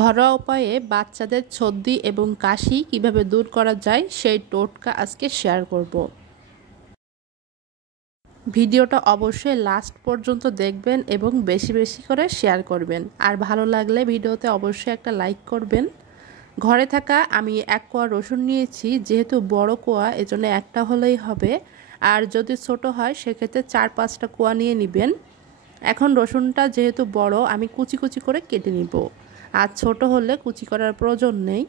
ঘরোয়া উপায়ে বাচ্চাদের সর্দি এবং কাশি কিভাবে দূর করা যায় সেই টোটকা আজকে শেয়ার করব। ভিডিওটা অবশ্যই লাস্ট পর্যন্ত দেখবেন এবং বেশি বেশি করে শেয়ার করবেন। আর ভালো লাগলে ভিডিওতে অবশ্যই একটা লাইক করবেন। ঘরে থাকা আমি 1 কোয়া রসুন নিয়েছি, যেহেতু বড় কোয়া এজন্য একটা হলেই হবে, আর যদি ছোট হয় সেক্ষেত্রে 4-5টা কোয়া নিয়ে নেবেন। এখন রসুনটা যেহেতু বড় আমি কুচি কুচি করে কেটে নিব, আর ছোট হলে কুচি করার প্রয়োজন নেই।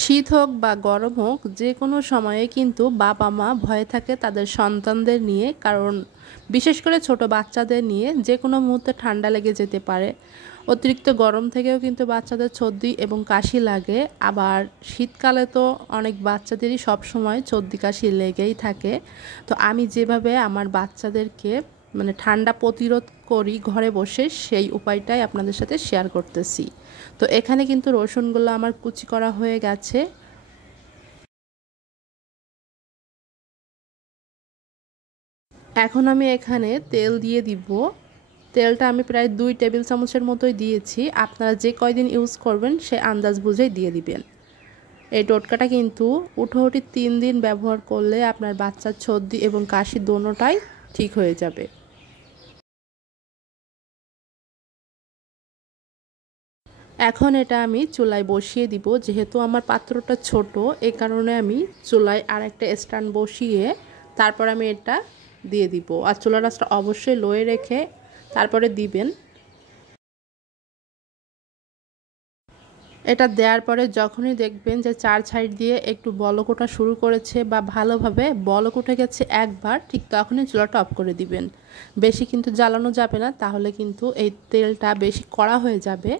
শীত হোক বা গরম হোক, যে কোনো সময়ে কিন্তু বাবা মা ভয়ে থাকে তাদের সন্তানদের নিয়ে, কারণ বিশেষ করে ছোট বাচ্চাদের নিয়ে যে কোনো মুহূর্তে ঠান্ডা লেগে যেতে পারে। অতিরিক্ত গরম থেকেও কিন্তু বাচ্চাদের সর্দি এবং কাশি লাগে, আবার শীতকালে তো অনেক বাচ্চাদেরই সব সময় সর্দি কাশি লেগেই থাকে। তো আমি যেভাবে আমার বাচ্চাদেরকে ঠান্ডা প্রতিরোধ করি ঘরে বসে, সেই উপায়টাই আপনাদের সাথে শেয়ার করতেছি। তো এখানে কিন্তু রসুনগুলো আমার কুচি করা হয়ে গেছে। এখন আমি এখানে তেল দিয়ে দিব। তেলটা আমি প্রায় 2 টেবিল চামচের মতোই দিয়েছি। আপনারা যে কয়দিন ইউজ করবেন সে আন্দাজ বুঝেই দিয়ে দিবেন। এই টোটকাটা কিন্তু উঠোউঠি 3 দিন ব্যবহার করলে আপনার বাচ্চার সর্দি এবং কাশি দোনোটাই ঠিক হয়ে যাবে। এখন এটা আমি চুলায় বসিয়ে দিব। যেহেতু আমার পাত্রটা ছোট, এই কারণে আমি চুলায় আরেকটা স্ট্যান্ড বসিয়ে তারপর আমি এটা দিয়ে দিব। আর চুলার আঁচটা অবশ্যই লোয়ে রেখে তারপরে দিবেন। এটা দেওয়ার পরে যখনই দেখবেন যে 4 সাইড দিয়ে একটু বলক ওঠা শুরু করেছে বা ভালোভাবে বলক উঠে গেছে একবার, ঠিক তখনই চুলাটা অফ করে দিবেন। বেশি কিন্তু জ্বালানো যাবে না, তাহলে কিন্তু এই তেলটা বেশি কড়া হয়ে যাবে।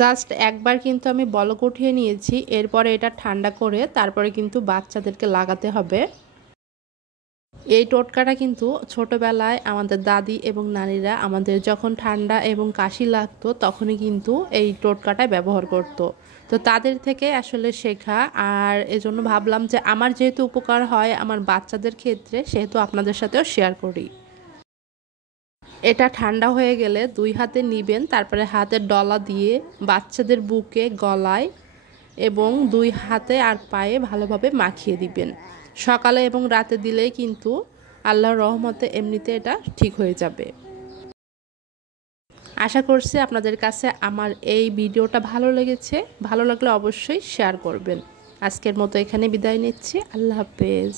জাস্ট একবার কিন্তু আমি বলক উঠিয়ে নিয়েছি। এরপরে এটা ঠান্ডা করে তারপরে কিন্তু বাচ্চাদেরকে লাগাতে হবে। এই টোটকাটা কিন্তু ছোটবেলায় আমাদের দাদি এবং নানিরা আমাদের যখন ঠান্ডা এবং কাশি লাগতো তখনই কিন্তু এই টোটকাটা ব্যবহার করত। তো তাদের থেকে আসলে শেখা, আর এজন্য ভাবলাম যে আমার যেহেতু উপকার হয় আমার বাচ্চাদের ক্ষেত্রে, সেহেতু আপনাদের সাথেও শেয়ার করি। এটা ঠান্ডা হয়ে গেলে 2 হাতে নিবেন, তারপরে হাতের ডলা দিয়ে বাচ্চাদের বুকে, গলায় এবং 2 হাতে আর পায়ে ভালোভাবে মাখিয়ে দিবেন। সকালে এবং রাতে দিলেই কিন্তু আল্লাহর রহমতে এমনিতে এটা ঠিক হয়ে যাবে। আশা করছি আপনাদের কাছে আমার এই ভিডিওটা ভালো লেগেছে। ভালো লাগলে অবশ্যই শেয়ার করবেন। আজকের মতো এখানে বিদায় নিচ্ছি। আল্লাহ হাফেজ।